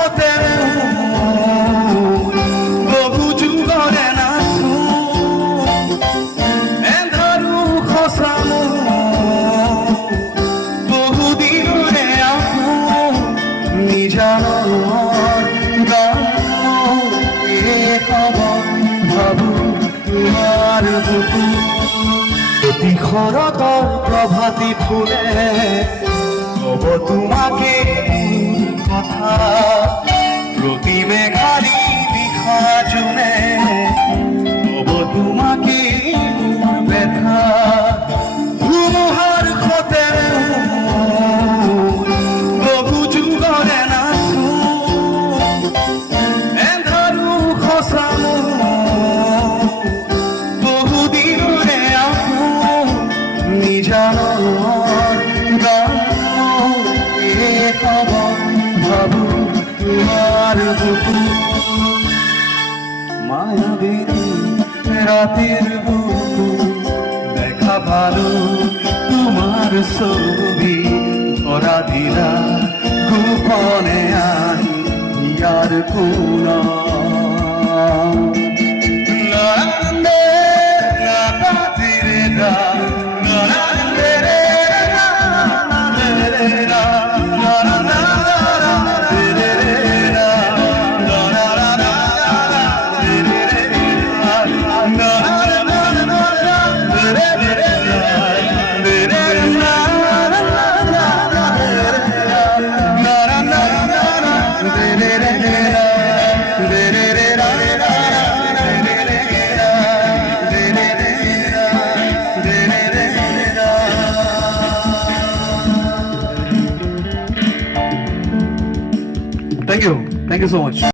হতে বহু যুগৰে নাচো এন্ধাৰো খচামো বহু দিনৰে আহো নিজানৰ গান খবৰ ভাবো তোমাৰ বুকু এটি শৰতৰ প্ৰভাতী ফুলে কব তোমাকে কথা প্রতি মেঘালী নিশা জুনে কব তোমাকে মোৰ ব্যথা ধুমুহাৰ খতে বহু যুগৰে নাচো এন্ধাৰো খচামো বহু দিনৰে আহো নিজানৰ গান খবৰ ভাবো তোমার বুকু মায়াবিনী রাতের বুকু দেখা ভালো তোমার ছবি ধরা দিলা গোপনে আনি ইয়ার কোনা Thank you so much.